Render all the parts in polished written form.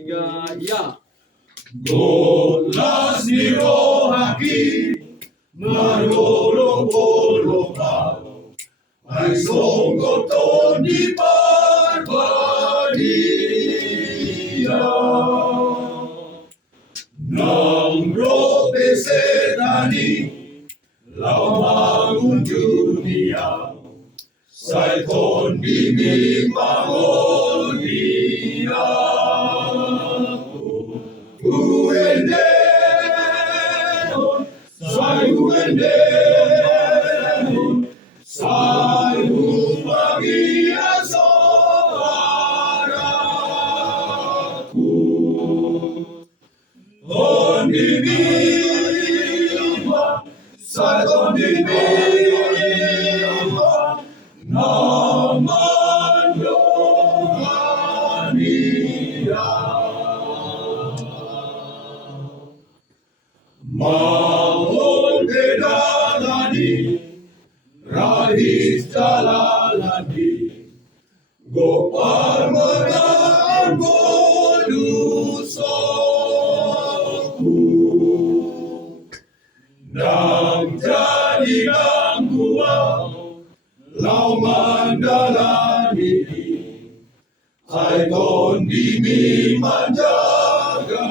Ya. Golas ni Rohakki marolong-olong ay songgoton di Barbadia. Nang ropesetani lawangun dunia, saiton biming mangonia. Uendeon, sai uendeon, sai umagia soaraku. On divima, sai on divima, naman Rohania. Mahol bedalani, rahis jalalani, gopar menang bodusoku. Nang jadi gangguan, lau mandalani, ai kon bimi menjaga.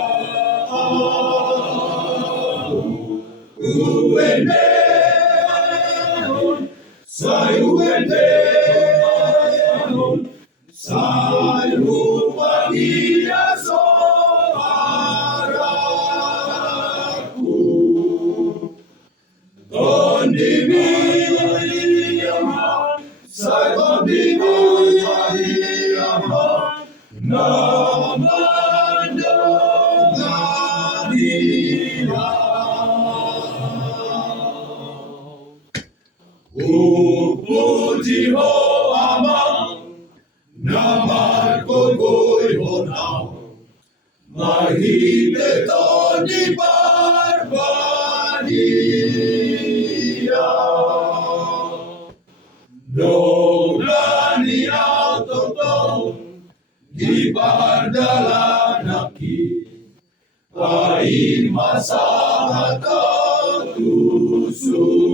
Uendeon, sai uendeon, sai umagia soaraku. Don divima, sai don divima, naman Rohania. Puji ho amang, namar kogoy ho now, mahibeton di Barbadia. Dograni autoton, di Bardalanaki, ay masahat ang tuso.